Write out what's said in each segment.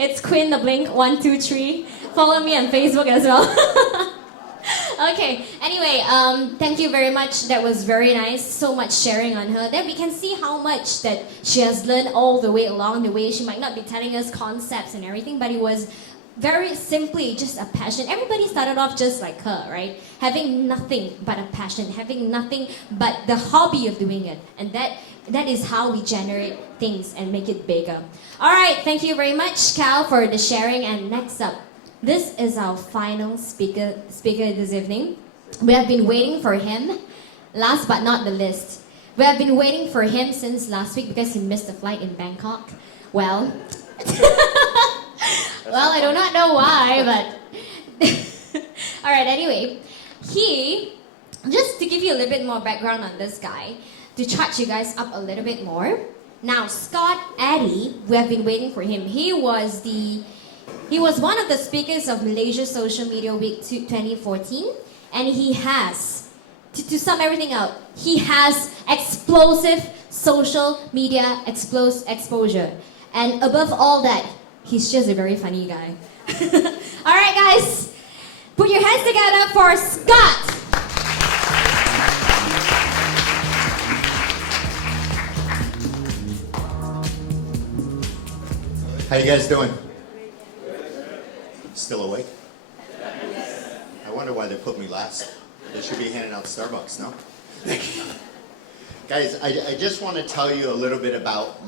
It's Quinn the Blink 123. Follow me on Facebook as well. Okay, anyway, thank you very much. That was very nice. So much sharing on her. Then we can see how much that she has learned all the way along the way. She might not be telling us concepts and everything, but it was very simply just a passion. Everybody started off just like her, right? Having nothing but a passion, having nothing but the hobby of doing it. And that is how we generate things and make it bigger. All right, thank you very much, Cal, for the sharing. And next up, this is our final speaker this evening. We have been waiting for him, last but not the least. We have been waiting for him since last week because he missed a flight in Bangkok. Well, well, I do not know why, but all right, anyway, just to give you a little bit more background on this guy, to charge you guys up a little bit more. Now, Scott Addy, we have been waiting for him. He was one of the speakers of Malaysia Social Media Week 2014, and he has, to sum everything out, he has explosive social media exposure. And above all that, he's just a very funny guy. All right, guys, put your hands together for Scott. How you guys doing? Still awake? I wonder why they put me last. They should be handing out Starbucks, no? Guys, I just want to tell you a little bit about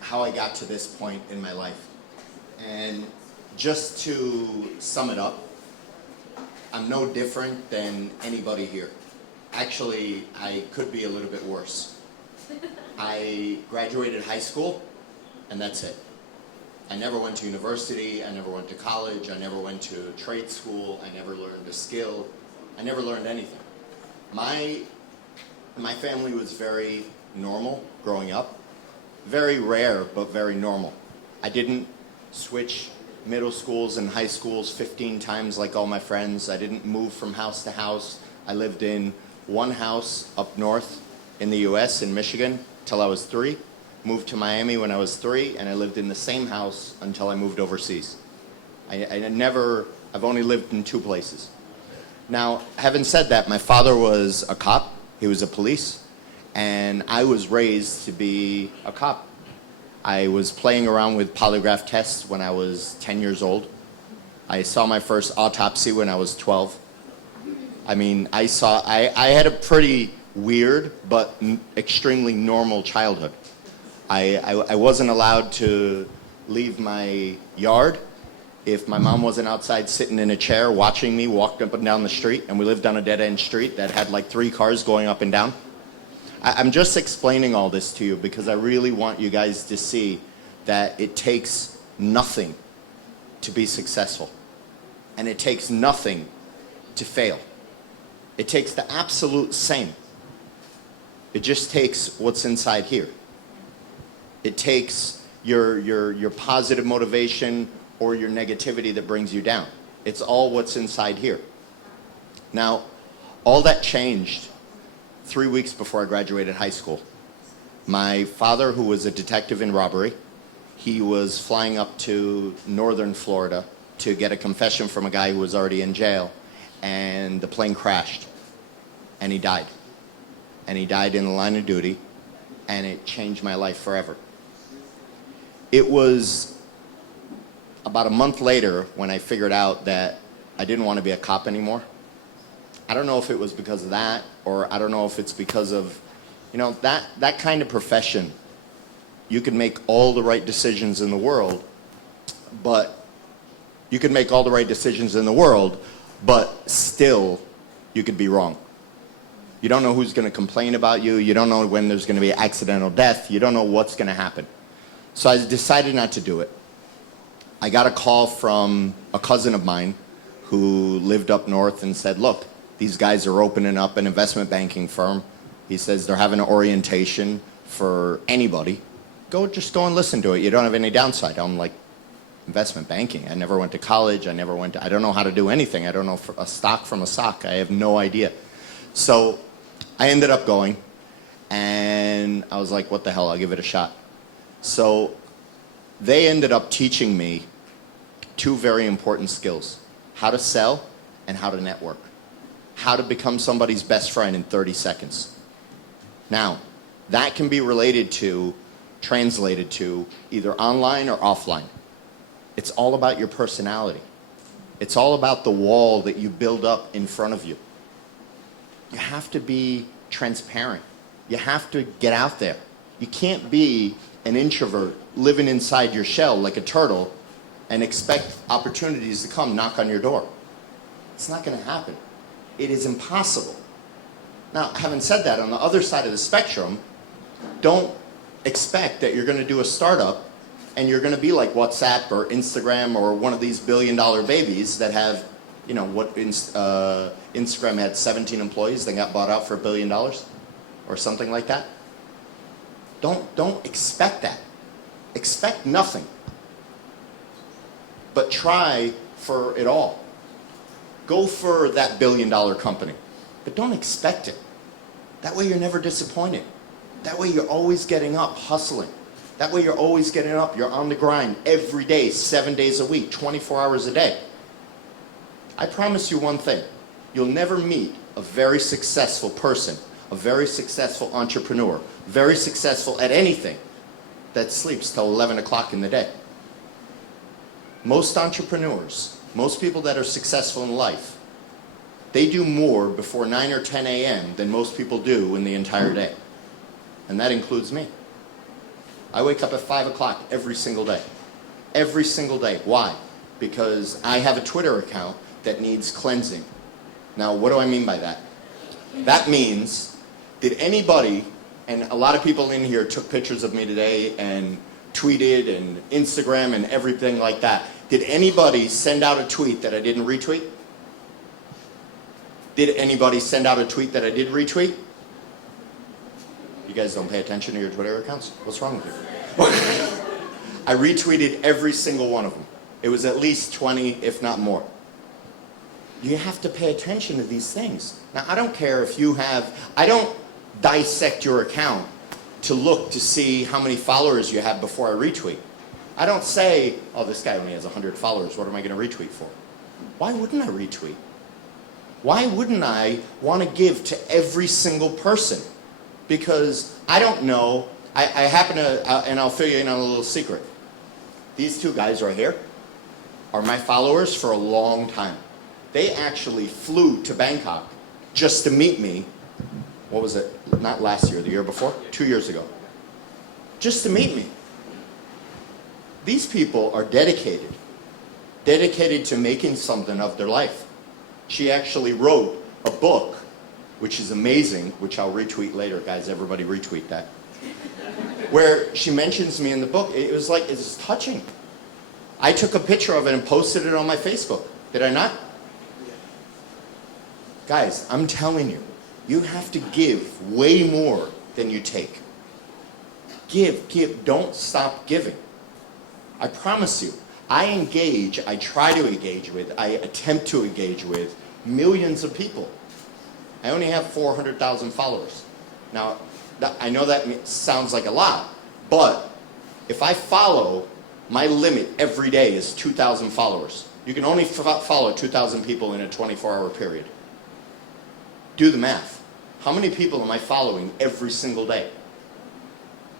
how I got to this point in my life. And just to sum it up, I'm no different than anybody here. Actually, I could be a little bit worse. I graduated high school, and that's it. I never went to university, I never went to college, I never went to trade school, I never learned a skill, I never learned anything. My family was very normal growing up. Very rare, but very normal. I didn't switch middle schools and high schools 15 times like all my friends. I didn't move from house to house. I lived in one house up north in the US, in Michigan, till I was 3. Moved to Miami when I was 3, and I lived in the same house until I moved overseas. I've only lived in 2 places. Now, having said that, my father was a cop. He was a police. And I was raised to be a cop. I was playing around with polygraph tests when I was 10 years old. I saw my first autopsy when I was 12. I mean, I had a pretty weird but extremely normal childhood. I wasn't allowed to leave my yard if my mom wasn't outside sitting in a chair watching me walk up and down the street, and we lived on a dead-end street that had like 3 cars going up and down. I'm just explaining all this to you because I really want you guys to see that it takes nothing to be successful. And it takes nothing to fail. It takes the absolute same. It just takes what's inside here. It takes your positive motivation or your negativity that brings you down. It's all what's inside here. Now, all that changed 3 weeks before I graduated high school. My father, who was a detective in robbery, he was flying up to northern Florida to get a confession from a guy who was already in jail, and the plane crashed, and he died. And he died in the line of duty, and it changed my life forever. It was about a month later when I figured out that I didn't want to be a cop anymore. I don't know if it was because of that, or I don't know if it's because of, that kind of profession. You can make all the right decisions in the world, but still you could be wrong. You don't know who's going to complain about you. You don't know when there's going to be accidental death. You don't know what's going to happen. So I decided not to do it. I got a call from a cousin of mine who lived up north and said, look, these guys are opening up an investment banking firm. He says they're having an orientation for anybody. Just go and listen to it. You don't have any downside. I'm like, investment banking? I never went to college. I don't know how to do anything. I don't know a stock from a sock. I have no idea. So I ended up going, and I was like, what the hell, I'll give it a shot. So they ended up teaching me two very important skills: how to sell and how to network. How to become somebody's best friend in 30 seconds. Now, that can be translated to either online or offline. It's all about your personality. It's all about the wall that you build up in front of you. You have to be transparent. You have to get out there. You can't be an introvert living inside your shell like a turtle and expect opportunities to come knock on your door. It's not going to happen. It is impossible. Now, having said that, on the other side of the spectrum, don't expect that you're going to do a startup and you're going to be like WhatsApp or Instagram or one of these billion-dollar babies that have, you know, Instagram had 17 employees, they got bought out for $1 billion or something like that. Don't expect that. Expect nothing. But try for it all. Go for that $1 billion company, but don't expect it. That way you're never disappointed. That way you're always getting up, hustling. That way you're always getting up, you're on the grind every day, 7 days a week, 24 hours a day. I promise you one thing, you'll never meet a very successful person, a very successful entrepreneur, very successful at anything, that sleeps till 11 o'clock in the day. Most entrepreneurs, most people that are successful in life, they do more before 9 or 10 a.m. than most people do in the entire day. And that includes me. I wake up at 5 o'clock every single day. Every single day. Why? Because I have a Twitter account that needs cleansing. Now, what do I mean by that? That means, did anybody, and a lot of people in here took pictures of me today and tweeted and Instagram and everything like that. Did anybody send out a tweet that I didn't retweet? Did anybody send out a tweet that I did retweet? You guys don't pay attention to your Twitter accounts? What's wrong with you? I retweeted every single one of them. It was at least 20, if not more. You have to pay attention to these things. Now, I don't care if you have, I don't dissect your account to look to see how many followers you have before I retweet. I don't say, oh, this guy only has 100 followers, what am I going to retweet for? Why wouldn't I retweet? Why wouldn't I want to give to every single person? Because I don't know, I happen to, and I'll fill you in on a little secret. These two guys right here are my followers for a long time. They actually flew to Bangkok just to meet me, what was it, not last year, the year before? 2 years ago. Just to meet me. These people are dedicated to making something of their life. She actually wrote a book, which is amazing, which I'll retweet later, guys, everybody retweet that, where she mentions me in the book. It was like, it's touching. I took a picture of it and posted it on my Facebook. Did I not? Guys, I'm telling you, you have to give way more than you take. Give, don't stop giving. I promise you, I try to engage with, I attempt to engage with millions of people. I only have 400,000 followers. Now, I know that sounds like a lot, but if I follow, my limit every day is 2,000 followers. You can only follow 2,000 people in a 24-hour period. Do the math. How many people am I following every single day?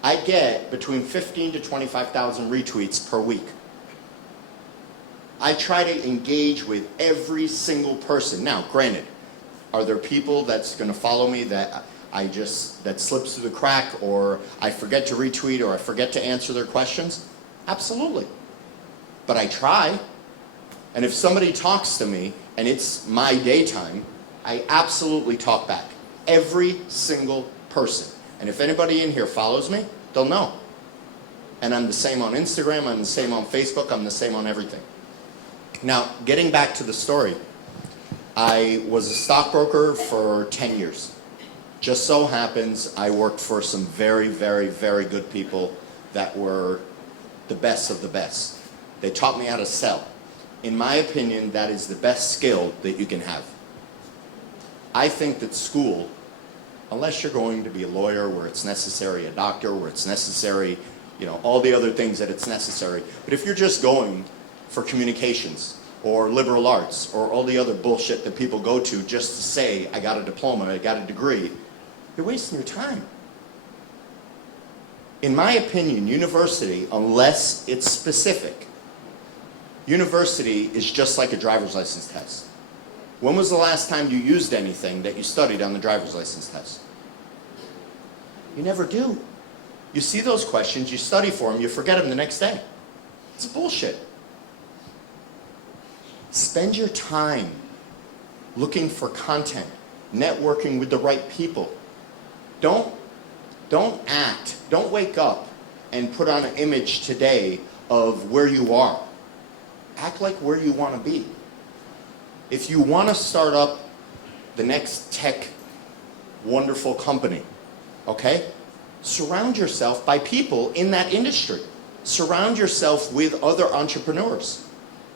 I get between 15 to 25,000 retweets per week. I try to engage with every single person. Now, granted, are there people that's going to follow me that that slips through the crack, or I forget to retweet, or I forget to answer their questions? Absolutely. But I try. And if somebody talks to me and it's my daytime, I absolutely talk back. Every single person. And if anybody in here follows me, they'll know. And I'm the same on Instagram, I'm the same on Facebook, I'm the same on everything. Now, getting back to the story, I was a stockbroker for 10 years. Just so happens I worked for some very, very, very good people that were the best of the best. They taught me how to sell. In my opinion, that is the best skill that you can have. I think that school, unless you're going to be a lawyer where it's necessary, a doctor where it's necessary, all the other things that it's necessary. But if you're just going for communications or liberal arts or all the other bullshit that people go to just to say, I got a diploma, I got a degree, you're wasting your time. In my opinion, university, unless it's specific, university is just like a driver's license test. When was the last time you used anything that you studied on the driver's license test? You never do. You see those questions, you study for them, you forget them the next day. It's bullshit. Spend your time looking for content, networking with the right people. Don't wake up and put on an image today of where you are. Act like where you want to be. If you want to start up the next tech wonderful company, okay? Surround yourself by people in that industry. Surround yourself with other entrepreneurs.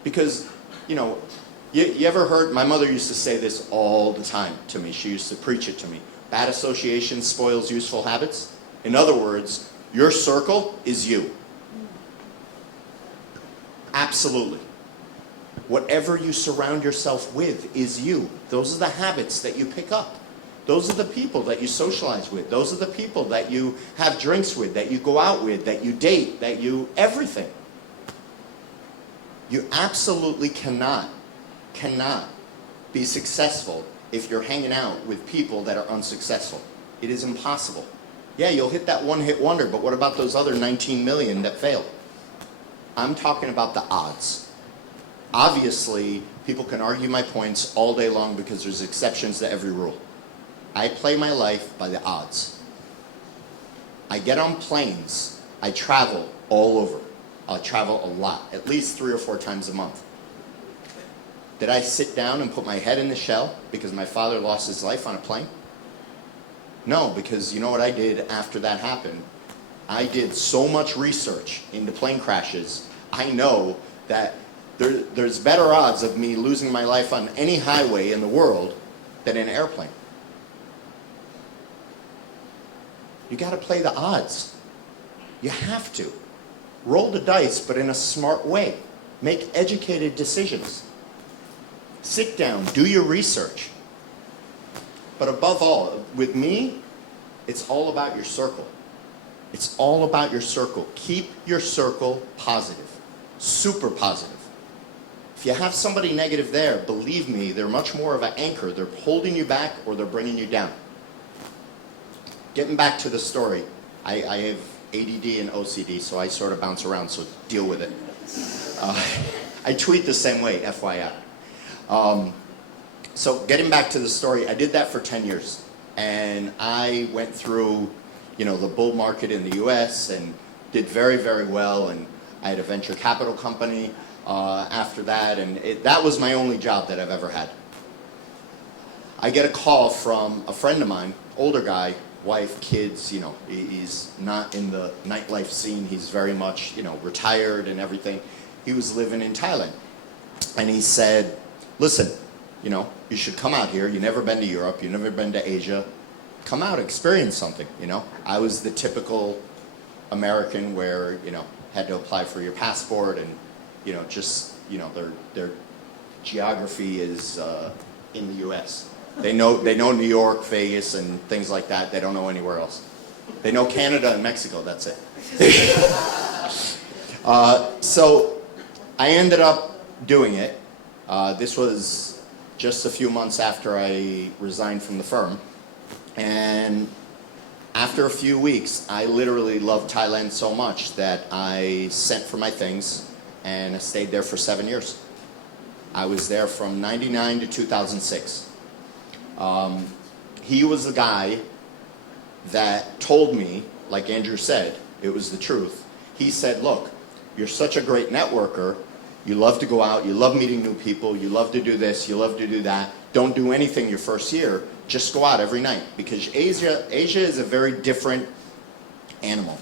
Because, you ever heard, my mother used to say this all the time to me. She used to preach it to me. Bad association spoils useful habits. In other words, your circle is you. Absolutely. Whatever you surround yourself with is you. Those are the habits that you pick up. Those are the people that you socialize with. Those are the people that you have drinks with, that you go out with, that you date, that you, everything. You absolutely cannot be successful if you're hanging out with people that are unsuccessful. It is impossible. Yeah, you'll hit that one-hit wonder, but what about those other 19 million that failed? I'm talking about the odds. Obviously, people can argue my points all day long because there's exceptions to every rule. I play my life by the odds. I get on planes. I travel all over. I travel a lot, at least 3 or 4 times a month. Did I sit down and put my head in the shell because my father lost his life on a plane? No, because you know what I did after that happened? I did so much research into plane crashes. I know that there's better odds of me losing my life on any highway in the world than in an airplane. You got to play the odds. You have to. Roll the dice, but in a smart way. Make educated decisions. Sit down, do your research. But above all, with me, it's all about your circle. It's all about your circle. Keep your circle positive. Super positive. If you have somebody negative there, believe me, they're much more of an anchor. They're holding you back or they're bringing you down. Getting back to the story, I have ADD and OCD, so I sort of bounce around, so deal with it. I tweet the same way, FYI. So getting back to the story, I did that for 10 years. And I went through, the bull market in the US and did very, very well. And I had a venture capital company after that. And that was my only job that I've ever had. I get a call from a friend of mine, older guy, wife, kids, he's not in the nightlife scene. He's very much, retired and everything. He was living in Thailand. And he said, listen, you should come out here. You've never been to Europe. You've never been to Asia. Come out, experience something, I was the typical American where, had to apply for your passport and, their geography is in the U.S. They know New York, Vegas, and things like that. They don't know anywhere else. They know Canada and Mexico, that's it. So I ended up doing it. This was just a few months after I resigned from the firm. And after a few weeks, I literally loved Thailand so much that I sent for my things and I stayed there for 7 years. I was there from 99 to 2006. He was the guy that told me, like Andrew said, it was the truth. He said, look, you're such a great networker. You love to go out. You love meeting new people. You love to do this. You love to do that. Don't do anything your first year. Just go out every night. Because Asia is a very different animal.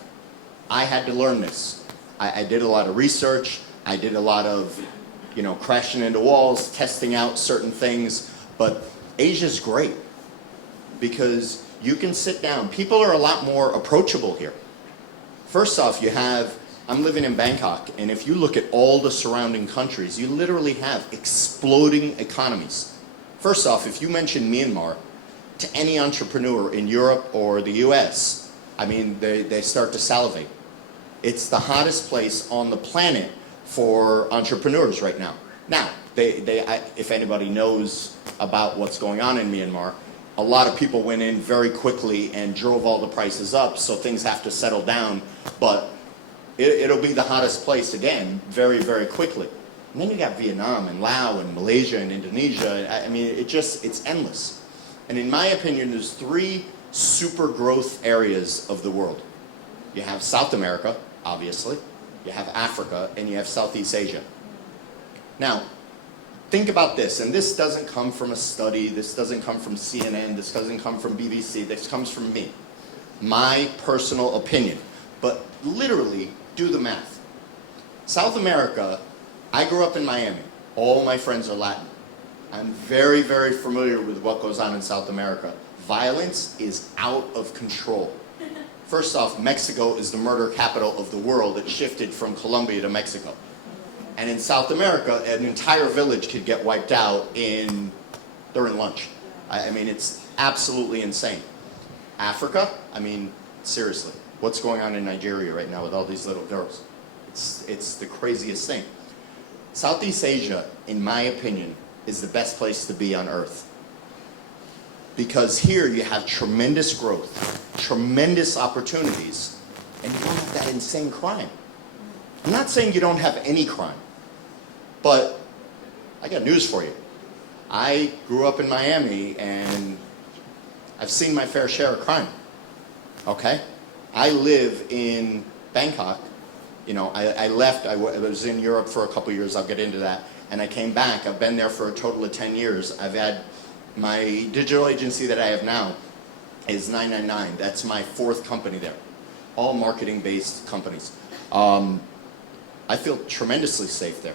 I had to learn this. I did a lot of research. I did a lot of, crashing into walls, testing out certain things. But Asia's great because you can sit down. People are a lot more approachable here. First off, I'm living in Bangkok, and if you look at all the surrounding countries, you literally have exploding economies. First off, if you mention Myanmar to any entrepreneur in Europe or the US, I mean, they start to salivate. It's the hottest place on the planet for entrepreneurs right now. Now, if anybody knows about what's going on in Myanmar, a lot of people went in very quickly and drove all the prices up, so things have to settle down, but it'll be the hottest place again very, very quickly. And then you got Vietnam and Laos and Malaysia and Indonesia. I mean, it's endless. And in my opinion, there's 3 super growth areas of the world. You have South America, obviously, you have Africa, and you have Southeast Asia. Now, think about this, and this doesn't come from a study, this doesn't come from CNN, this doesn't come from BBC, this comes from me. My personal opinion. But literally, do the math. South America, I grew up in Miami. All my friends are Latin. I'm very, very familiar with what goes on in South America. Violence is out of control. First off, Mexico is the murder capital of the world. It shifted from Colombia to Mexico. And in South America, an entire village could get wiped out during lunch. I mean, it's absolutely insane. Africa, I mean, seriously, what's going on in Nigeria right now with all these little girls? It's the craziest thing. Southeast Asia, in my opinion, is the best place to be on earth. Because here you have tremendous growth, tremendous opportunities, and you don't have that insane crime. I'm not saying you don't have any crime, but I got news for you. I grew up in Miami, and I've seen my fair share of crime, okay? I live in Bangkok. You know, I left, I was in Europe for a couple years, I'll get into that, and I came back. I've been there for a total of 10 years. I've had, my digital agency that I have now is 999. That's my 4th company there. All marketing-based companies. I feel tremendously safe there.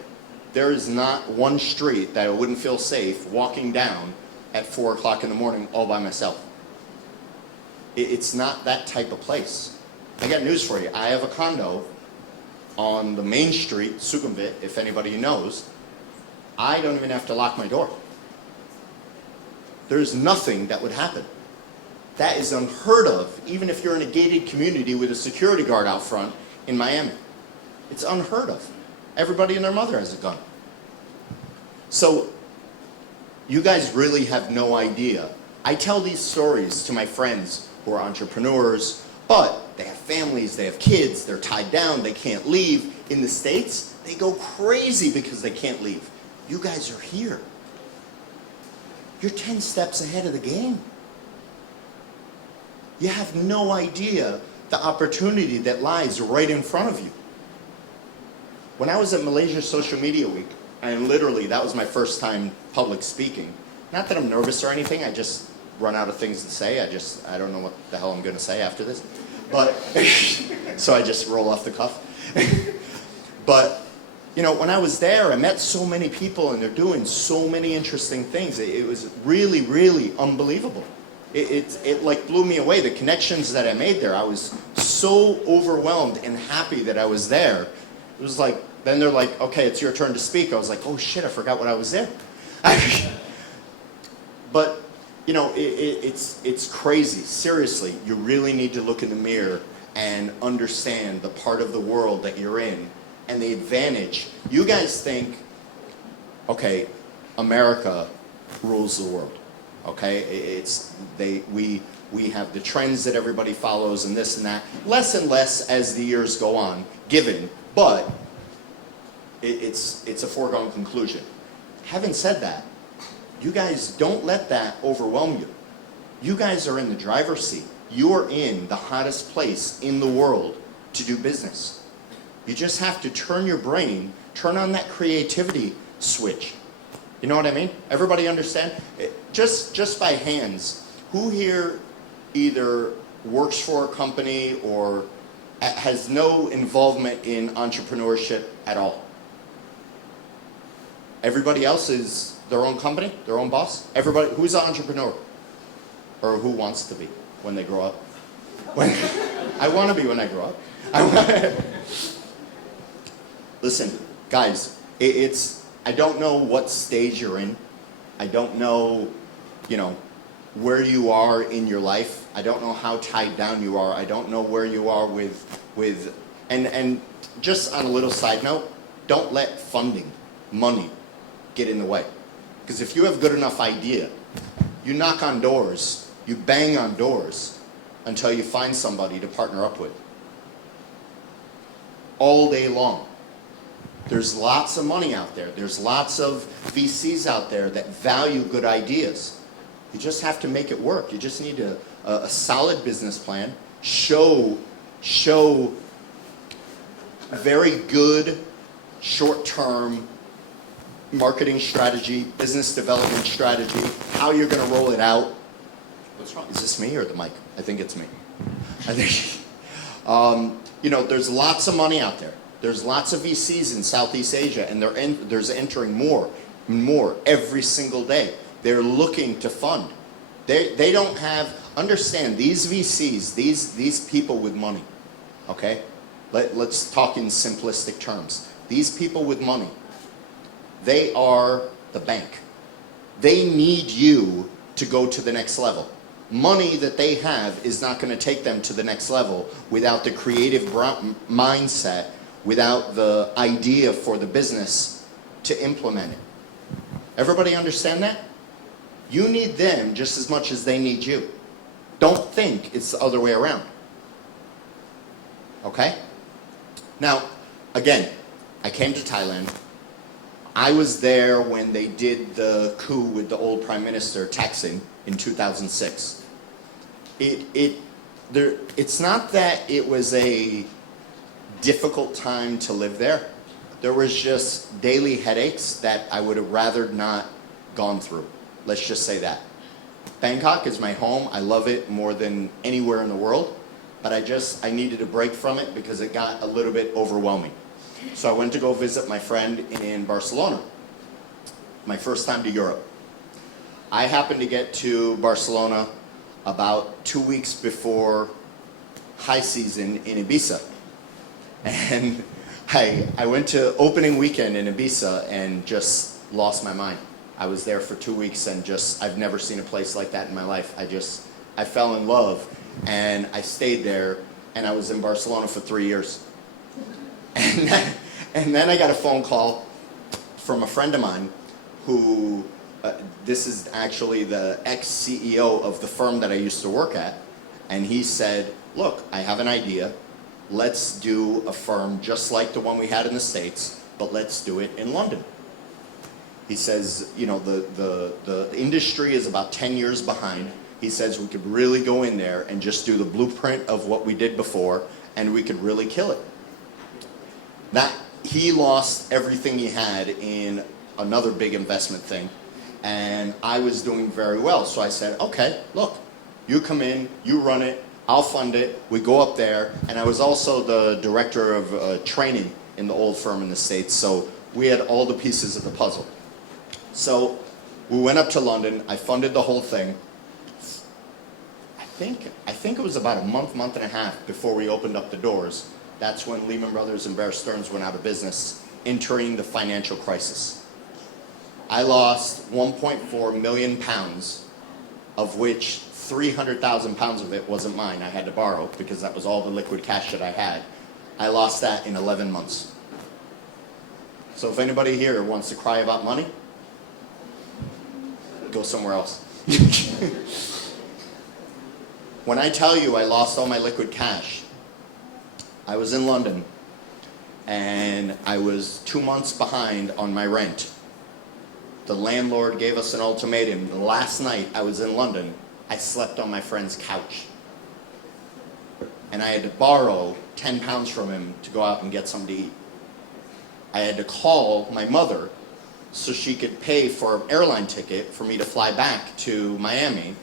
There is not one street that I wouldn't feel safe walking down at 4 o'clock in the morning all by myself. It's not that type of place. I got news for you. I have a condo on the main street, Sukhumvit, if anybody knows. I don't even have to lock my door. There's nothing that would happen. That is unheard of, even if you're in a gated community with a security guard out front in Miami. It's unheard of. Everybody and their mother has a gun. So, you guys really have no idea. I tell these stories to my friends who are entrepreneurs, but they have families, they have kids, they're tied down, they can't leave. In the States, they go crazy because they can't leave. You guys are here. You're 10 steps ahead of the game. You have no idea the opportunity that lies right in front of you. When I was at Malaysia Social Media Week, and literally that was my first time public speaking, not that I'm nervous or anything, I just run out of things to say. I don't know what the hell I'm going to say after this. But, so I just roll off the cuff. But, you know, when I was there, I met so many people and they're doing so many interesting things. It was really, really unbelievable. It like blew me away. The connections that I made there, I was so overwhelmed and happy that I was there. It was like, then they're like, okay, it's your turn to speak. I was like, oh shit, I forgot what I was there. But, you know, it's crazy. Seriously, you really need to look in the mirror and understand the part of the world that you're in and the advantage. You guys think, okay, America rules the world. Okay, we have the trends that everybody follows and this and that. Less and less as the years go on, given, but it's a foregone conclusion. Having said that, you guys don't let that overwhelm you. You guys are in the driver's seat. You are in the hottest place in the world to do business. You just have to turn your brain, turn on that creativity switch. You know what I mean? Everybody understand? Just by hands, who here either works for a company or has no involvement in entrepreneurship at all? Everybody else is their own company, their own boss? Everybody, who's an entrepreneur? Or who wants to be when they grow up? I want to be when I grow up. Listen, guys, I don't know what stage you're in. I don't know, where you are in your life. I don't know how tied down you are. I don't know where you are and just on a little side note, don't let funding, money, get in the way. Because if you have a good enough idea, you knock on doors, you bang on doors until you find somebody to partner up with. All day long. There's lots of money out there. There's lots of VCs out there that value good ideas. You just have to make it work. You just need a solid business plan. Show very good short-term marketing strategy, business development strategy, how you're going to roll it out. What's wrong? Is this me or the mic? I think it's me. I think, there's lots of money out there. There's lots of VCs in Southeast Asia, and there's entering more and more every single day. They're looking to fund. They don't have, understand, these VCs, these people with money, okay? Let's talk in simplistic terms. These people with money, they are the bank. They need you to go to the next level. Money that they have is not going to take them to the next level without the creative mindset, without the idea for the business to implement it. Everybody understand that? You need them just as much as they need you. Don't think it's the other way around. Okay? Now, again, I came to Thailand. I was there when they did the coup with the old Prime Minister, Thaksin, in 2006. It's not that it was a difficult time to live there. There was just daily headaches that I would have rather not gone through. Let's just say that. Bangkok is my home. I love it more than anywhere in the world. But I needed a break from it because it got a little bit overwhelming. So I went to go visit my friend in Barcelona. My first time to Europe. I happened to get to Barcelona about 2 weeks before high season in Ibiza. And I went to opening weekend in Ibiza and just lost my mind. I was there for 2 weeks and I've never seen a place like that in my life. I fell in love and I stayed there and I was in Barcelona for 3 years. And then I got a phone call from a friend of mine who, this is actually the ex-CEO of the firm that I used to work at. And he said, look, I have an idea. Let's do a firm just like the one we had in the States, but let's do it in London. He says, the industry is about 10 years behind. He says we could really go in there and just do the blueprint of what we did before, and we could really kill it. He lost everything he had in another big investment thing, and I was doing very well. So I said, okay, look, you come in, you run it, I'll fund it, we go up there, and I was also the director of training in the old firm in the States, so we had all the pieces of the puzzle. So we went up to London, I funded the whole thing. I think it was about a month and a half before we opened up the doors. That's when Lehman Brothers and Bear Stearns went out of business, entering the financial crisis. I lost 1.4 million pounds, of which 300,000 pounds of it wasn't mine. I had to borrow because that was all the liquid cash that I had. I lost that in 11 months. So if anybody here wants to cry about money, go somewhere else. When I tell you I lost all my liquid cash, I was in London and I was 2 months behind on my rent. The landlord gave us an ultimatum. The last night I was in London, I slept on my friend's couch. And I had to borrow 10 pounds from him to go out and get something to eat. I had to call my mother so she could pay for an airline ticket for me to fly back to Miami,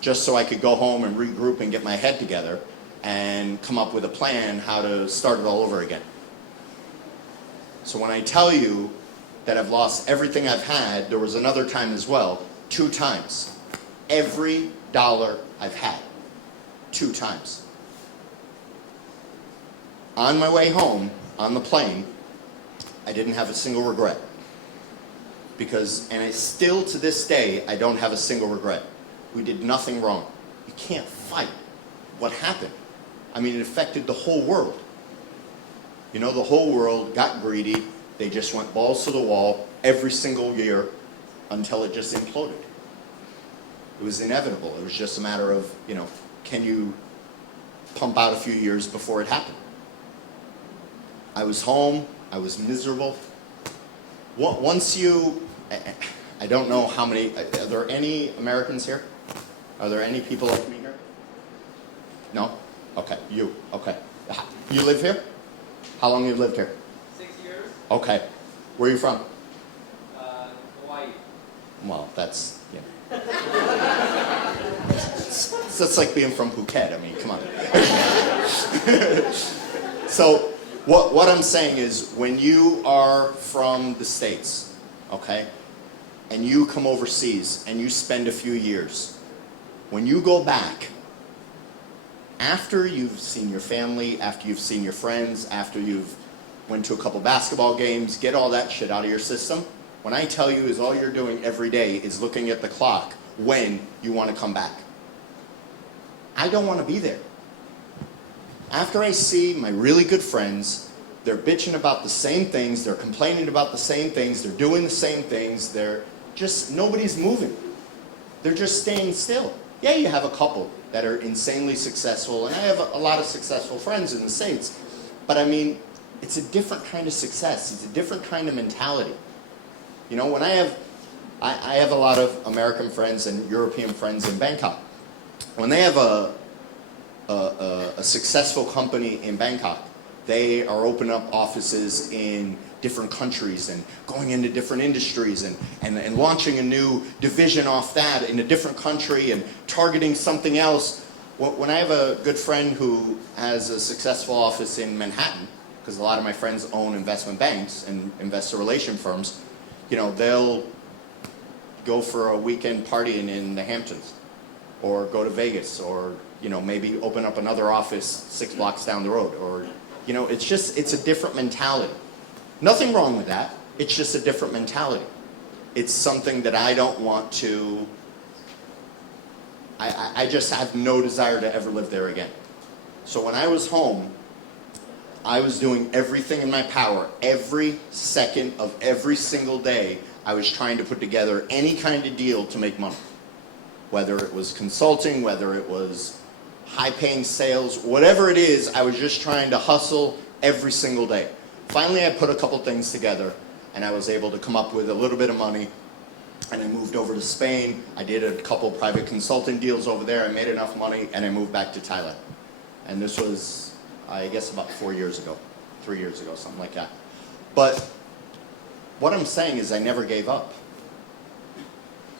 just so I could go home and regroup and get my head together and come up with a plan how to start it all over again. So when I tell you that I've lost everything I've had, there was another time as well, 2 times. Every dollar I've had, 2 times. On my way home, on the plane, I didn't have a single regret. And I still, to this day, I don't have a single regret. We did nothing wrong. You can't fight what happened. I mean, it affected the whole world. You know, the whole world got greedy. They just went balls to the wall every single year until it just imploded. It was inevitable. It was just a matter of, you know, can you pump out a few years before it happened? I was home. I was miserable. Once you, I don't know how many, are there any Americans here? Are there any people like me here? No? Okay, you, okay. You live here? How long have you lived here? 6 years. Okay. Where are you from? Hawaii. Well, that's, yeah. It's like being from Phuket. I mean, come on. So, what I'm saying is, when you are from the States, okay, and you come overseas and you spend a few years, when you go back, after you've seen your family, after you've seen your friends, after you've went to a couple basketball games, get all that shit out of your system, when I tell you is all you're doing every day is looking at the clock when you want to come back. I don't want to be there. After I see my really good friends, they're bitching about the same things, they're complaining about the same things, they're doing the same things, nobody's moving. They're just staying still. Yeah, you have a couple that are insanely successful, and I have a lot of successful friends in the States, but I mean, it's a different kind of success. It's a different kind of mentality. You know, when I have a lot of American friends and European friends in Bangkok. When they have a successful company in Bangkok, they are opening up offices in different countries and going into different industries and launching a new division off that in a different country and targeting something else. When I have a good friend who has a successful office in Manhattan, because a lot of my friends own investment banks and investor relation firms, you know, they'll go for a weekend partying in the Hamptons, or go to Vegas, or, you know, maybe open up another office 6 blocks down the road, or, you know, it's a different mentality. Nothing wrong with that. It's just a different mentality. It's something that I don't want to, I just have no desire to ever live there again. So when I was home, I was doing everything in my power. Every second of every single day, I was trying to put together any kind of deal to make money. Whether it was consulting, whether it was high-paying sales, whatever it is, I was just trying to hustle every single day. Finally, I put a couple things together, and I was able to come up with a little bit of money, and I moved over to Spain. I did a couple private consulting deals over there. I made enough money, and I moved back to Thailand. And this was, I guess, about 4 years ago, 3 years ago, something like that. But what I'm saying is I never gave up.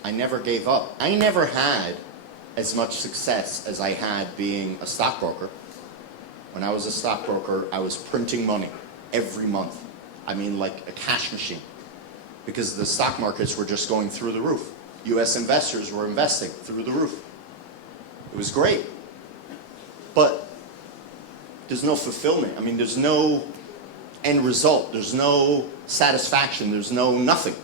I never gave up. I never had as much success as I had being a stockbroker. When I was a stockbroker, I was printing money every month. I mean, like a cash machine. Because the stock markets were just going through the roof. US investors were investing through the roof. It was great. But there's no fulfillment. I mean, there's no end result. There's no satisfaction. There's no nothing.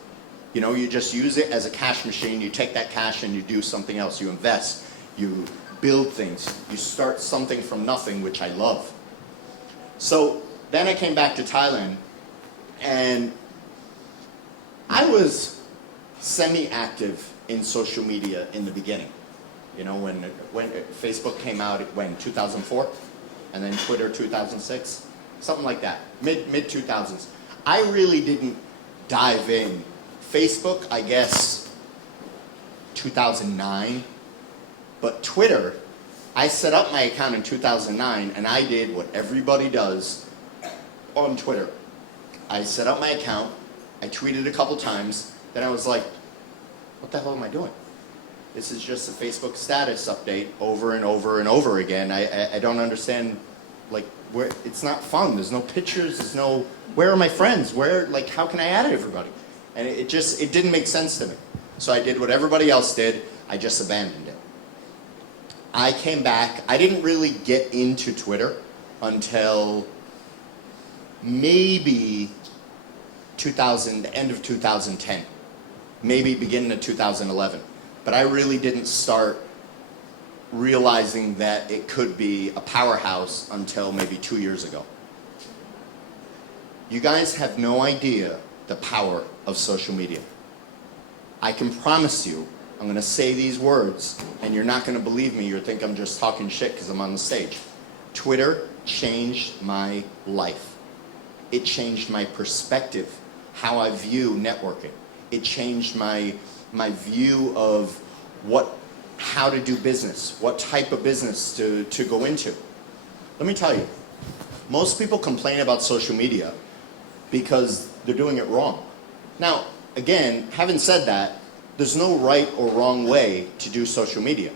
You know, you just use it as a cash machine. You take that cash and you do something else. You invest. You build things. You start something from nothing, which I love. So then I came back to Thailand, and I was semi-active in social media in the beginning. You know, when Facebook came out, when 2004, and then Twitter 2006, something like that, mid 2000s. I really didn't dive in. Facebook, I guess, 2009, but Twitter, I set up my account in 2009, and I did what everybody does on Twitter. I set up my account, I tweeted a couple times, then I was like, what the hell am I doing? This is just a Facebook status update over and over and over again. I don't understand, like, where, it's not fun. There's no pictures, there's no, where are my friends? Where, like, how can I add everybody? And it didn't make sense to me. So I did what everybody else did, I just abandoned it. I came back, I didn't really get into Twitter until maybe the end of 2010, maybe beginning of 2011. But I really didn't start realizing that it could be a powerhouse until maybe 2 years ago. You guys have no idea the power of social media. I can promise you, I'm going to say these words, and you're not going to believe me. You'll think I'm just talking shit because I'm on the stage. Twitter changed my life. It changed my perspective, how I view networking. It changed my view of how to do business, what type of business to go into. Let me tell you, most people complain about social media because they're doing it wrong. Now, again, having said that, there's no right or wrong way to do social media.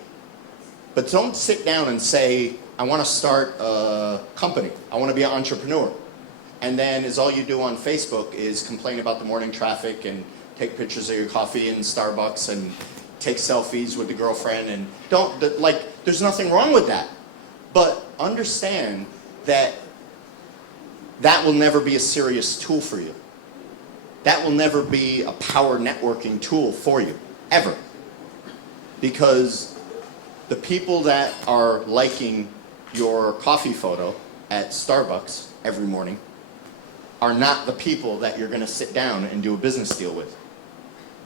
But don't sit down and say, I want to start a company. I want to be an entrepreneur. And then all you do on Facebook is complain about the morning traffic and take pictures of your coffee in Starbucks and take selfies with the girlfriend. And there's nothing wrong with that. But understand that that will never be a serious tool for you. That will never be a power networking tool for you, ever. Because the people that are liking your coffee photo at Starbucks every morning are not the people that you're going to sit down and do a business deal with.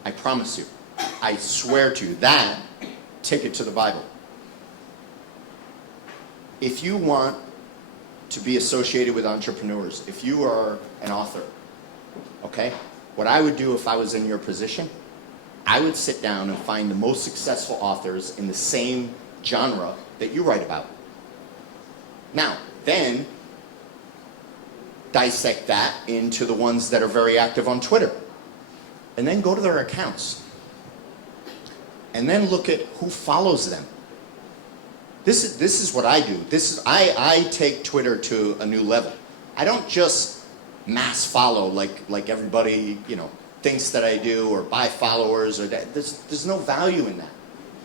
I promise you. I swear to you. That, take it to the Bible. If you want to be associated with entrepreneurs, if you are an author, okay? What I would do if I was in your position, I would sit down and find the most successful authors in the same genre that you write about. Now, then, dissect that into the ones that are very active on Twitter. And then go to their accounts. And then look at who follows them. This is what I do. I take Twitter to a new level. I don't just mass follow like everybody thinks that I do, or buy followers, or that. There's no value in that.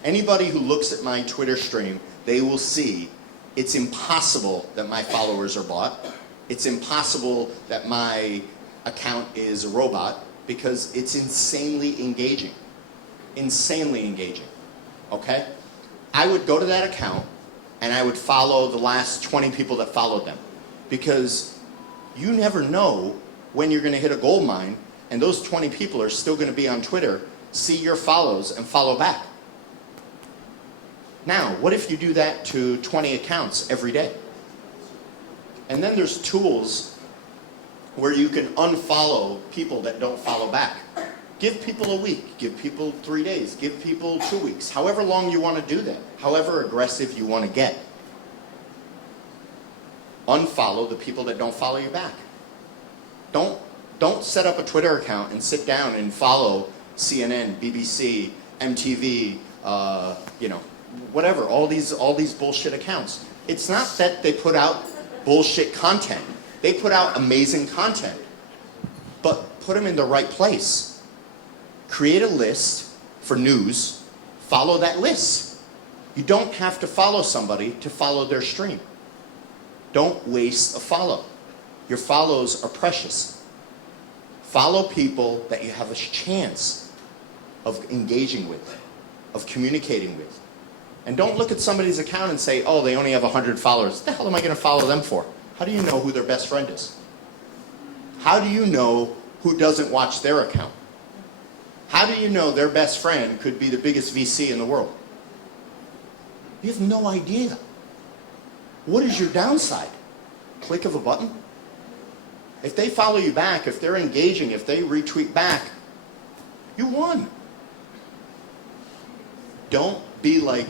Anybody who looks at my Twitter stream, they will see it's impossible that my followers are bought. It's impossible that my account is a robot, because it's insanely engaging. Insanely engaging. Okay? I would go to that account and I would follow the last 20 people that followed them, because you never know when you're going to hit a gold mine, and those 20 people are still going to be on Twitter, see your follows, and follow back. Now, what if you do that to 20 accounts every day? And then there's tools where you can unfollow people that don't follow back. Give people a week, give people 3 days, give people 2 weeks, however long you want to do that, however aggressive you want to get. Unfollow the people that don't follow you back. Don't set up a Twitter account and sit down and follow CNN, BBC, MTV, whatever, all these bullshit accounts. It's not that they put out bullshit content. They put out amazing content. But put them in the right place. Create a list for news. Follow that list. You don't have to follow somebody to follow their stream. Don't waste a follow. Your follows are precious. Follow people that you have a chance of engaging with, of communicating with. And don't look at somebody's account and say, oh, they only have 100 followers. What the hell am I going to follow them for? How do you know who their best friend is? How do you know who doesn't watch their account? How do you know their best friend could be the biggest VC in the world? You have no idea. What is your downside? Click of a button? If they follow you back, if they're engaging, if they retweet back, you won. Don't be like,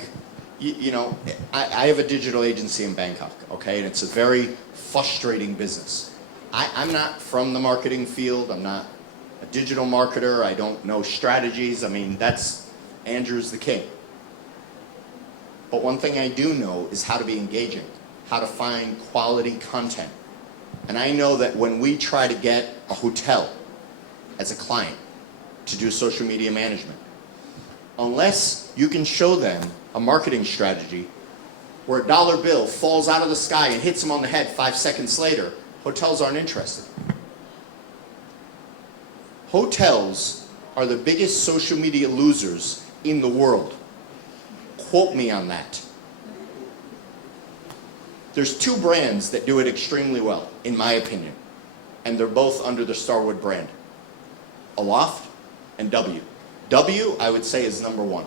I have a digital agency in Bangkok, okay? And it's a very frustrating business. I'm not from the marketing field. I'm not a digital marketer. I don't know strategies. I mean, Andrew's the king. But one thing I do know is how to be engaging, how to find quality content. And I know that when we try to get a hotel as a client to do social media management, unless you can show them a marketing strategy where a dollar bill falls out of the sky and hits them on the head 5 seconds later, Hotels aren't interested. Hotels are the biggest social media losers in the world. Quote me on that. There's two brands that do it extremely well, in my opinion, and they're both under the Starwood brand. Aloft and W. W, I would say, is number one.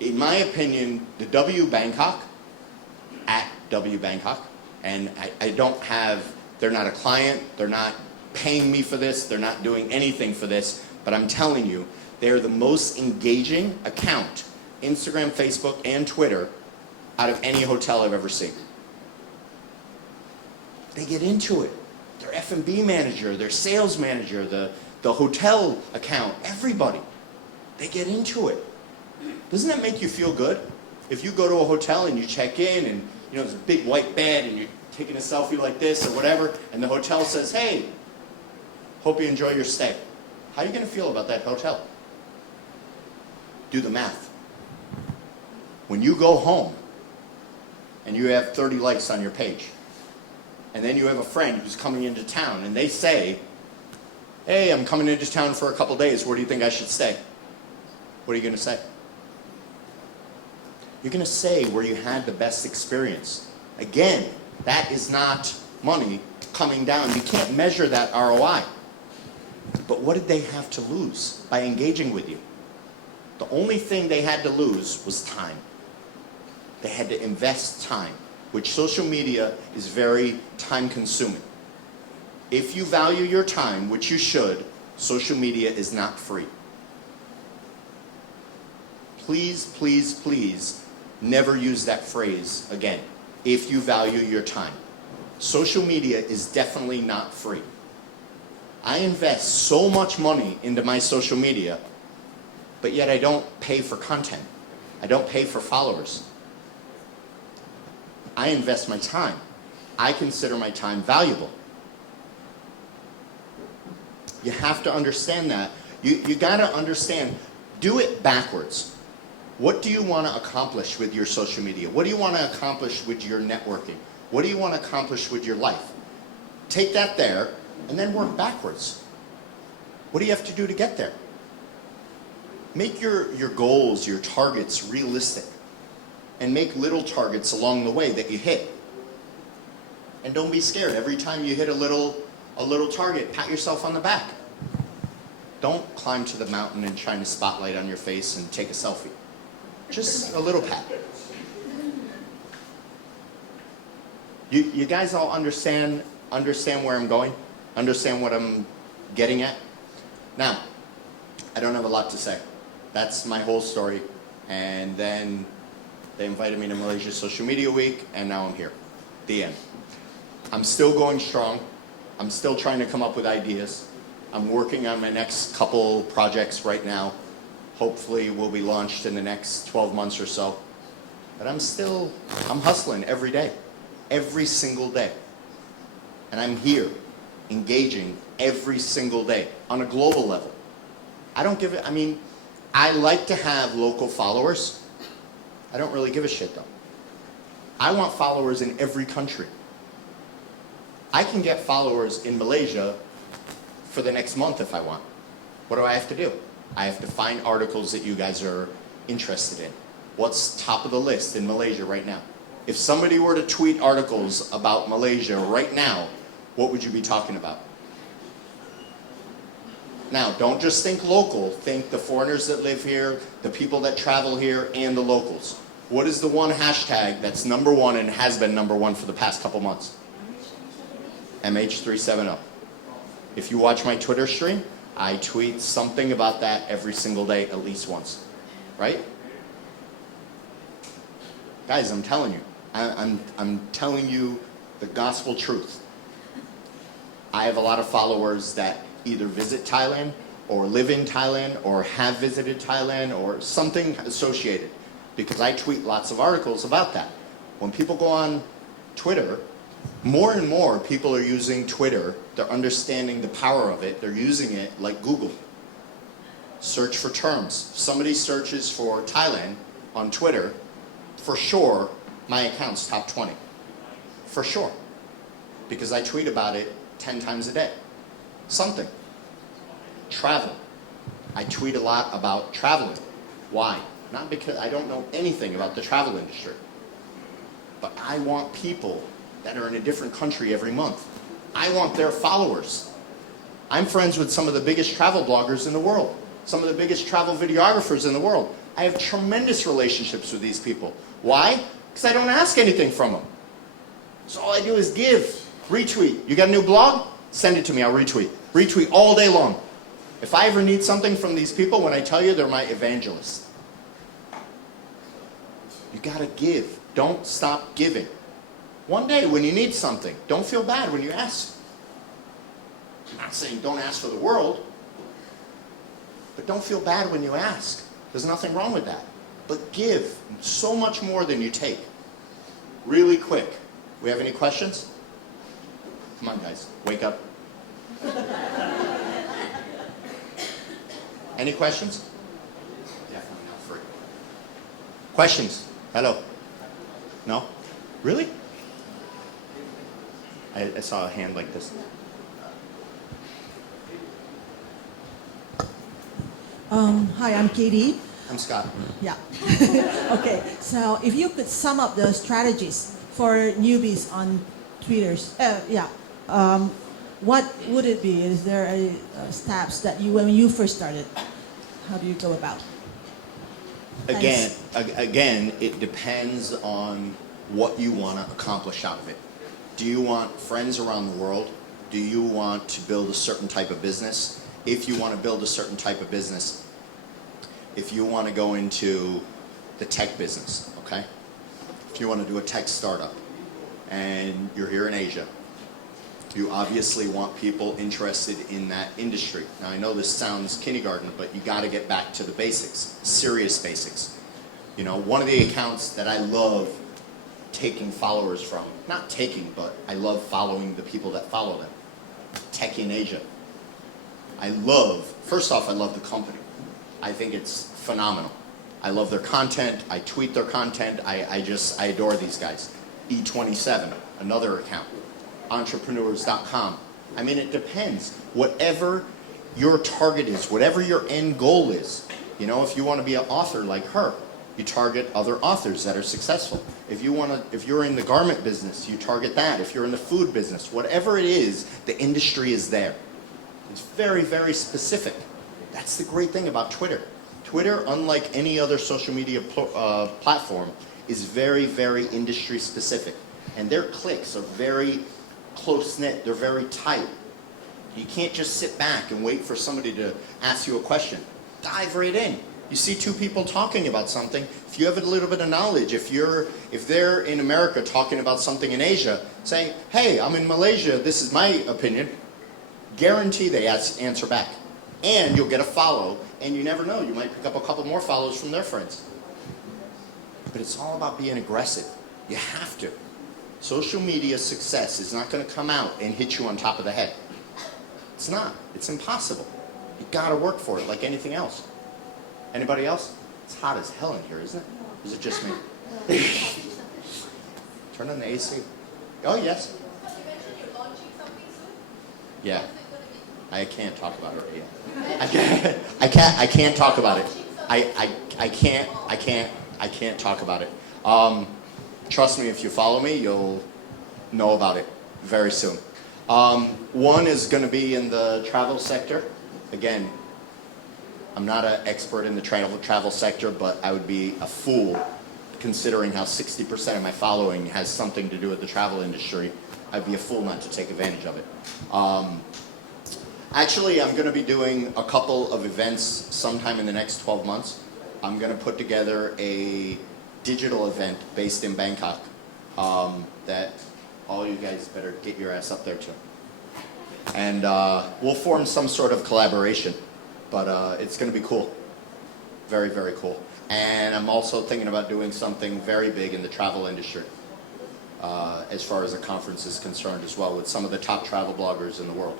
In my opinion, the W Bangkok, at W Bangkok, and I don't have, they're not a client, they're not paying me for this, they're not doing anything for this, but I'm telling you, they're the most engaging account, Instagram, Facebook, and Twitter, out of any hotel I've ever seen. They get into it. Their F&B manager, their sales manager, the hotel account, everybody, they get into it. Doesn't that make you feel good? If you go to a hotel and you check in and there's a big white bed and you're taking a selfie like this or whatever, and the hotel says, hey, hope you enjoy your stay. How are you going to feel about that hotel? Do the math. When you go home and you have 30 likes on your page, and then you have a friend who's coming into town and they say, hey, I'm coming into town for a couple days, where do you think I should stay? What are you going to say? You're going to say where you had the best experience. Again, that is not money coming down. You can't measure that ROI. But what did they have to lose by engaging with you? The only thing they had to lose was time. They had to invest time, which social media is very time consuming. If you value your time, which you should, social media is not free. Please, please, please, never use that phrase again. If you value your time. Social media is definitely not free. I invest so much money into my social media, but yet I don't pay for content. I don't pay for followers. I invest my time. I consider my time valuable. You have to understand that. You gotta understand, do it backwards. What do you want to accomplish with your social media? What do you want to accomplish with your networking? What do you want to accomplish with your life? Take that there and then work backwards. What do you have to do to get there? Make your goals, your targets realistic, and make little targets along the way that you hit. And don't be scared. Every time you hit a little target, pat yourself on the back. Don't climb to the mountain and shine a spotlight on your face and take a selfie. Just a little pat. You guys all understand where I'm going? Understand what I'm getting at? Now, I don't have a lot to say. That's my whole story. And then they invited me to Malaysia Social Media Week, and now I'm here. The end. I'm still going strong. I'm still trying to come up with ideas. I'm working on my next couple projects right now. Hopefully will be launched in the next 12 months or so. But I'm hustling every day, every single day. And I'm here, engaging every single day on a global level. I like to have local followers. I don't really give a shit though. I want followers in every country. I can get followers in Malaysia for the next month if I want. What do I have to do? I have to find articles that you guys are interested in. What's top of the list in Malaysia right now? If somebody were to tweet articles about Malaysia right now, what would you be talking about? Now, don't just think local. Think the foreigners that live here, the people that travel here, and the locals. What is the one hashtag that's number one and has been number one for the past couple months? MH370. If you watch my Twitter stream, I tweet something about that every single day, at least once, right? Guys, I'm telling you, I'm telling you the gospel truth. I have a lot of followers that either visit Thailand or live in Thailand or have visited Thailand or something associated, because I tweet lots of articles about that. When people go on Twitter, more and more people are using Twitter. They're understanding the power of it. They're using it like Google. Search for terms. If somebody searches for Thailand on Twitter, for sure, my account's top 20. For sure. because I tweet about it 10 times a day. Something. Travel. I tweet a lot about traveling. Why? Not because I don't know anything about the travel industry. But I want people that are in a different country every month. I want their followers. I'm friends with some of the biggest travel bloggers in the world, some of the biggest travel videographers in the world. I have tremendous relationships with these people. Why? Because I don't ask anything from them. So all I do is give, retweet. You got a new blog? Send it to me, I'll retweet. Retweet all day long. If I ever need something from these people, when I tell you, they're my evangelists. You gotta give. Don't stop giving. One day when you need something, don't feel bad when you ask. I'm not saying don't ask for the world, but don't feel bad when you ask. There's nothing wrong with that. But give so much more than you take. Really quick. We have any questions? Come on, guys. Wake up. Any questions? Definitely not free. Questions? Hello? No? Really? I saw a hand like this. Hi, I'm Katie. I'm Scott. Yeah. Okay, so if you could sum up the strategies for newbies on Twitter's, what would it be? Is there steps that when you first started, how do you go about? Again, it depends on what you want to accomplish out of it. Do you want friends around the world? Do you want to build a certain type of business? If you want to build a certain type of business, if you want to go into the tech business, okay? If you want to do a tech startup and you're here in Asia, you obviously want people interested in that industry. Now I know this sounds kindergarten, but you got to get back to the basics, serious basics. You know, one of the accounts that I love taking followers from, not taking, but I love following the people that follow them. Tech in Asia. First off, I love the company. I think it's phenomenal. I love their content. I tweet their content. I adore these guys. E27, another account. Entrepreneurs.com. I mean, it depends. Whatever your target is, whatever your end goal is. You know, if you want to be an author like her, you target other authors that are successful. If you're in the garment business, you target that. If you're in the food business, whatever it is, the industry is there. It's very, very specific. That's the great thing about Twitter. Twitter, unlike any other social media platform, is very, very industry specific. And their clicks are very close-knit. They're very tight. You can't just sit back and wait for somebody to ask you a question. Dive right in. You see two people talking about something. If you have a little bit of knowledge, if they're in America talking about something in Asia, saying, hey, I'm in Malaysia, this is my opinion, guarantee they answer back. And you'll get a follow, and you never know, you might pick up a couple more follows from their friends. But it's all about being aggressive. You have to. Social media success is not going to come out and hit you on top of the head. It's not. It's impossible. You got to work for it like anything else. Anybody else? It's hot as hell in here, isn't it? Or is it just me? Turn on the AC. Oh, yes. You mentioned you're launching something soon. Yeah. What's it going to be? I can't talk about it yet. I can't talk about it. I can't talk about it. Trust me, if you follow me, you'll know about it very soon. One is going to be in the travel sector. Again, I'm not an expert in the travel sector, but I would be a fool considering how 60% of my following has something to do with the travel industry. I'd be a fool not to take advantage of it. Actually, I'm going to be doing a couple of events sometime in the next 12 months. I'm going to put together a digital event based in Bangkok that all you guys better get your ass up there to. And we'll form some sort of collaboration, but it's going to be cool. Very, very cool. And I'm also thinking about doing something very big in the travel industry as far as a conference is concerned as well, with some of the top travel bloggers in the world.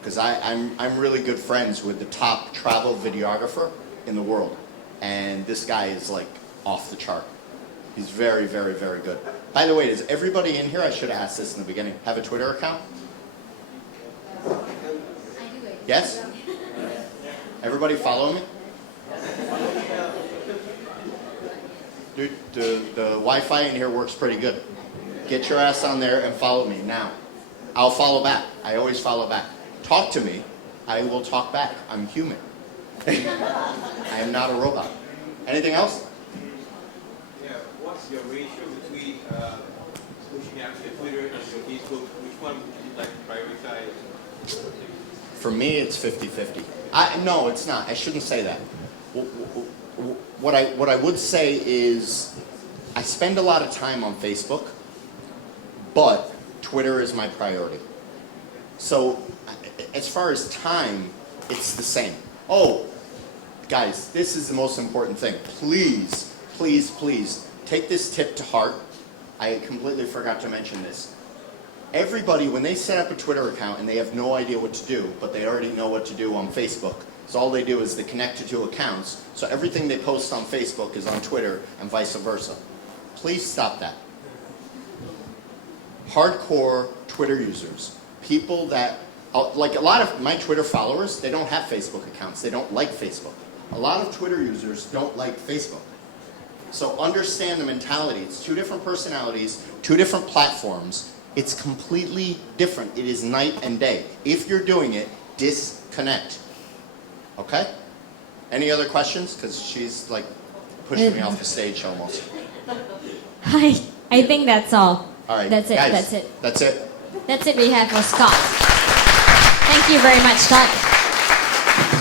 Because I'm really good friends with the top travel videographer in the world. And this guy is like off the chart. He's very, very, very good. By the way, does everybody in here, I should have asked this in the beginning, have a Twitter account? Yes? Everybody follow me? Dude, the Wi-Fi in here works pretty good. Get your ass on there and follow me now. I'll follow back. I always follow back. Talk to me. I will talk back. I'm human. I am not a robot. Anything else? Yeah, what's your ratio between pushing out your Twitter and your Facebook? Which one would you like to prioritize? For me, it's 50-50. No, it's not. I shouldn't say that. What I would say is I spend a lot of time on Facebook, but Twitter is my priority. So as far as time, it's the same. Oh, guys, this is the most important thing. Please, please, please, take this tip to heart. I completely forgot to mention this. Everybody, when they set up a Twitter account and they have no idea what to do, but they already know what to do on Facebook, so all they do is they connect to 2 accounts, so everything they post on Facebook is on Twitter and vice versa. Please stop that. Hardcore Twitter users, people that, like a lot of my Twitter followers, they don't have Facebook accounts. They don't like Facebook. A lot of Twitter users don't like Facebook. So understand the mentality. It's 2 different personalities, 2 different platforms. It's completely different. It is night and day. If you're doing it, disconnect. Okay? Any other questions? Because she's like pushing me off the stage almost. I think that's all. All right, That's it. guys, That's it. That's it. That's it we have for Scott. Thank you very much, Scott.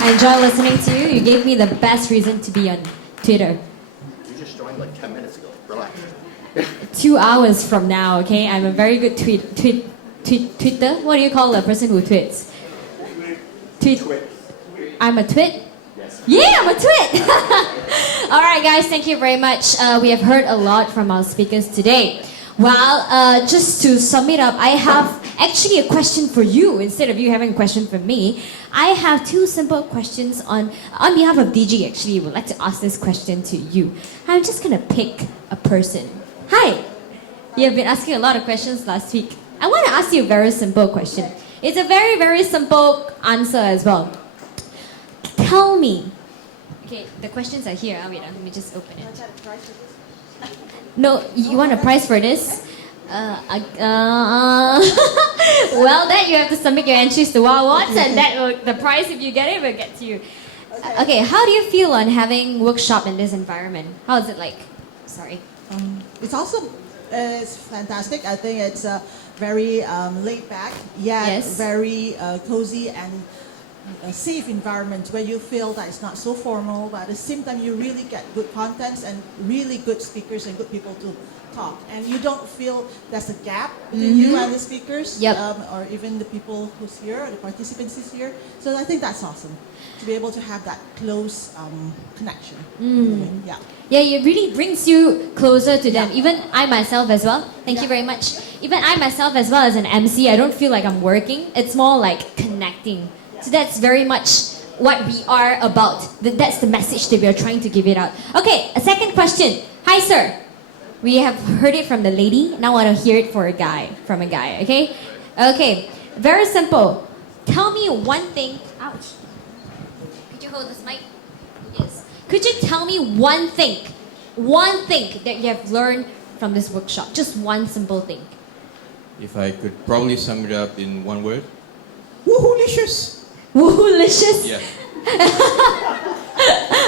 I enjoy listening to you. You gave me the best reason to be on Twitter. You just joined like 10 minutes ago. Relax. 2 hours from now, okay? I'm a very good Twitter. What do you call a person who tweets? Twit. I'm a twit? Yes. Yeah, I'm a twit! Alright guys, thank you very much. We have heard a lot from our speakers today. Well, just to sum it up, I have actually a question for you instead of you having a question for me. I have 2 simple questions on behalf of Digi. Actually, would like to ask this question to you. I'm just gonna pick a person. Hi! You have been asking a lot of questions last week. I want to ask you a very simple question. It's a very, very simple answer as well. Tell me. Okay, the questions are here. Wait, let me just open it. No, you want a prize for this? Well, then you have to submit your entries to WOW Awards, and the prize, if you get it, will get to you. Okay, how do you feel on having workshop in this environment? How is it like? Sorry. It's awesome. It's fantastic. I think it's very laid back, yet Yes. very cozy and a safe environment where you feel that it's not so formal, but at the same time you really get good contents and really good speakers and good people to talk. And you don't feel there's a gap between you and the speakers, Yep. or even the people who's here, or the participants who's here. So I think that's awesome, to be able to have that close connection. Yeah. Yeah, it really brings you closer to them. Yeah. Even I myself as well. Thank you Yeah. very much. Even I myself as well as an MC, I don't feel like I'm working. It's more like connecting. So that's very much what we are about. That's the message that we are trying to give it out. Okay, a second question. Hi, sir. We have heard it from the lady. Now I want to hear it from a guy. Okay? Okay. Very simple. Tell me one thing. Ouch. Could you hold this mic? Yes. Could you tell me one thing that you have learned from this workshop? Just one simple thing. If I could probably sum it up in one word. Woohoo-licious! Woohoo-licious. Yeah.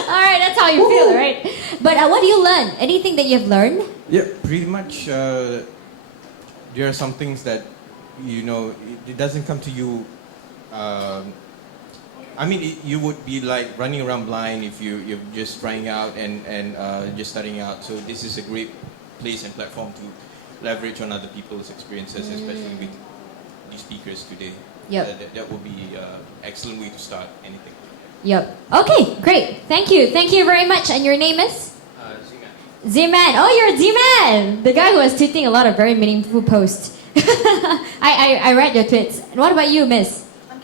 All right, that's how you feel, right? But what do you learn? Anything that you've learned? Yeah, pretty much. There are some things that, it doesn't come to you. You would be like running around blind if you're just trying out and just starting out. So this is a great place and platform to leverage on other people's experiences, especially with the speakers today. Yep. That would be an excellent way to start anything. Yep. Okay, great. Thank you. Thank you very much. And your name is? Z-Man. Oh, you're Z-Man! The guy who was tweeting a lot of very meaningful posts. I read your tweets. What about you, miss? I'm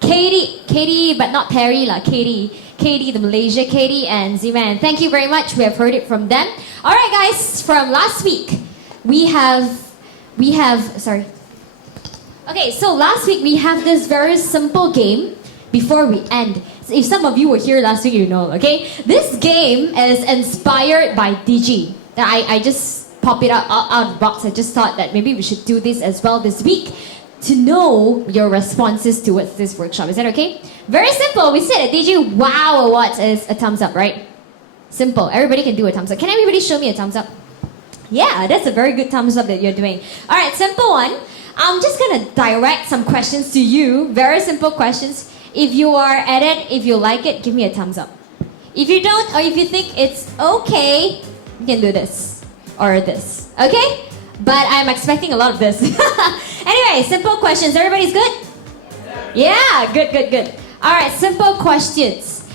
Katie. Katie, but not Perry lah. Katie. Katie, the Malaysia Katie, and Z-Man. Thank you very much. We have heard it from them. All right, guys, from last week, we have, sorry. Okay, so last week we have this very simple game before we end. So if some of you were here last week, you know, okay? This game is inspired by Digi. I just pop it out of the box. I just thought that maybe we should do this as well this week to know your responses towards this workshop. Is that okay? Very simple. We said at Digi, wow or what is a thumbs up, right? Simple. Everybody can do a thumbs up. Can everybody show me a thumbs up? Yeah, that's a very good thumbs up that you're doing. All right, simple one. I'm just going to direct some questions to you. Very simple questions. If you are at it, if you like it, give me a thumbs up. If you don't, or if you think it's okay, you can do this or this. Okay? But I'm expecting a lot of this. Anyway, simple questions. Everybody's good? Yeah, good. All right, simple questions.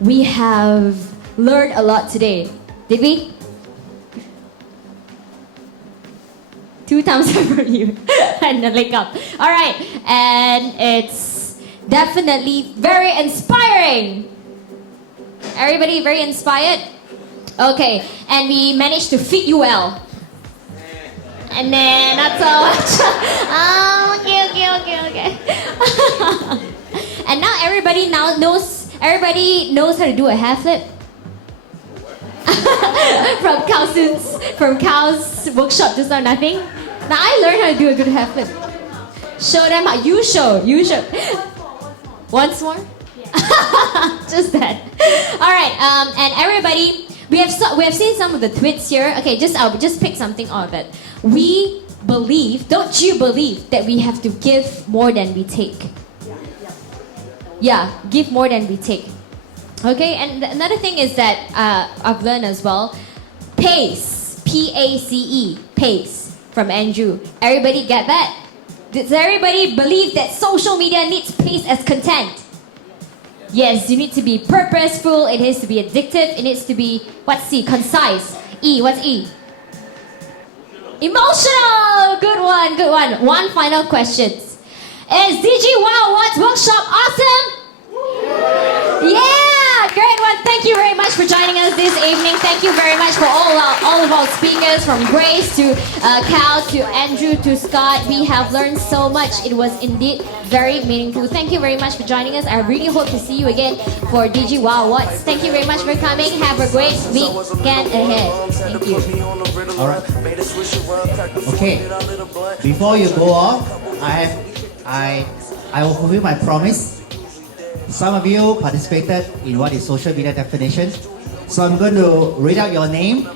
We have learned a lot today. Did we? 2 thumbs up from you and a leg up. All right, and it's definitely very inspiring. Everybody very inspired? Okay, and we managed to fit you well. And then not so much. Oh, okay. And now everybody knows how to do a half flip. from Cal's workshop just now, nothing. Now I learned how to do a good half flip. Show them how. You show. Once more. Just that. All right. And everybody, we have seen some of the tweets here. Okay, I'll just pick something out of it. We believe. Don't you believe that we have to give more than we take? Yeah, give more than we take. Okay, and another thing is that I've learned as well, PACE, P-A-C-E, PACE, from Andrew. Everybody get that? Does everybody believe that social media needs PACE as content? Yes, you need to be purposeful, it needs to be addictive, it needs to be, what's C? Concise. E, what's E? Emotional! Good one. One final question. Is DGWOW workshop awesome? Yeah, great one. Thank you very much for joining us this evening. Thank you very much for all of our speakers, from Grace to Cal to Andrew to Scott. We have learned so much. It was indeed very meaningful. Thank you very much for joining us. I really hope to see you again for DGWOW Watts. Thank you very much for coming. Have a great weekend ahead. Thank you. All right. Okay. Before you go off, I will fulfill my promise. Some of you participated in what is social media definition. So I'm going to read out your name,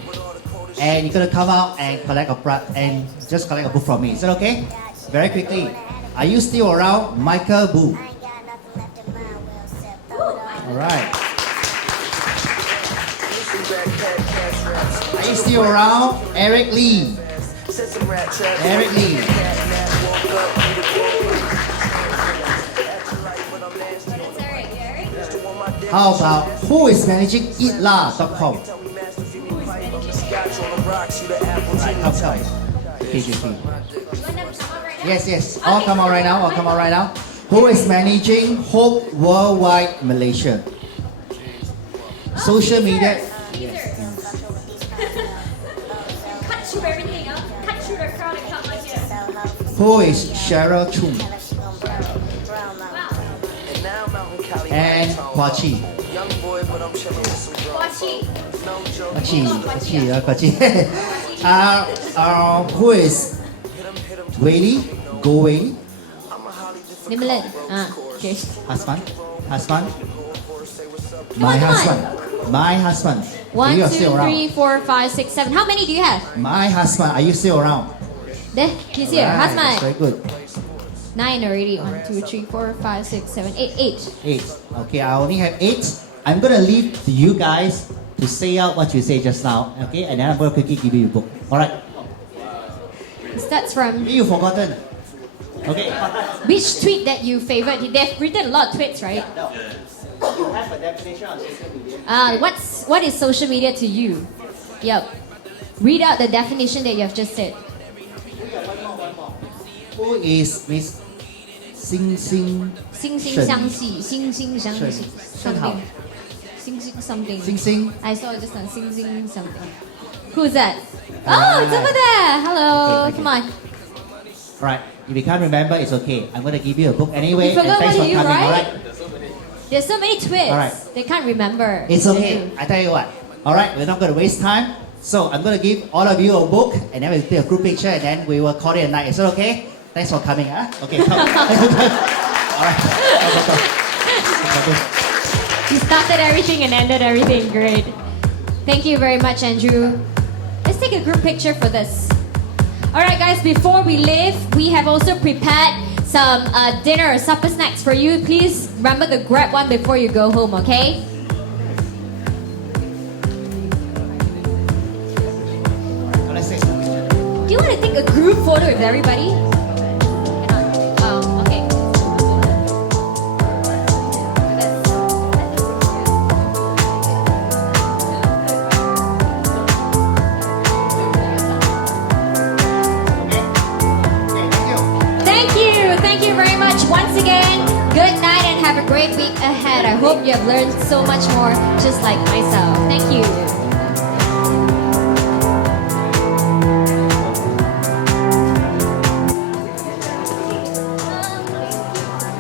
and you're going to come out and collect a book from me. Is that okay? Very quickly. Are you still around? Michael Boo. All right. Are you still around? Eric Lee. Eric Lee. How about who is managing eatla.com? Right, come. KJP. Yes. All come out right now. Who is managing Hope Worldwide Malaysia? Social media. Yes. Cut through everything, cut through the crowd and come right here. Who is Cheryl Chung? And Kwachi. Who is Whaley? Go Whaley? Nimlan. Okay. Husband? Come My husband. 1, You are 2, still around. 3, 4, 5, 6, 7. How many do you have? My husband. Are you still around? There, he's here. Right, that's Husband. very good. 9 already. 1, 2, 3, 4, 5, 6, 7, 8. 8. Okay, I only have 8. I'm gonna leave to you guys to say out what you say just now. Okay, and then I'm gonna quickly give you your book. All right. It starts from Maybe you've forgotten. Okay. which tweet that you favorite. They've written a lot of tweets, right? No. You have a definition of social media. What is social media to you? Yep. Read out the definition that you have just said. One more. Who is Miss Sing Sing? 惺惺相惜，惺惺相惜 Shen Hao. something. Sing Sing something. Sing Sing. I saw just on Sing Sing something. Who's that? Oh, it's over there. Hello. Okay. Come on. Alright, if you can't remember, it's okay. I'm going to give you a book anyway. You forgot and thanks what for you coming, write? alright? There's so many twists. Alright. They can't remember. It's okay. I tell you what. Alright, we're not going to waste time. So I'm going to give all of you a book and then we'll take a group picture and then we will call it a night. Is that okay? Thanks for coming. Huh? Okay, come. Alright. You started everything and ended everything. Great. Thank you very much, Andrew. Let's take a group picture for this. Alright guys, before we leave, we have also prepared some dinner or supper snacks for you. Please remember to grab one before you go home, okay? Let's see. Do you want to take a group photo with everybody? Cannot. Oh, okay. Thank you very much once again. Good night and have a great week ahead. I hope you have learned so much more just like myself. Thank you.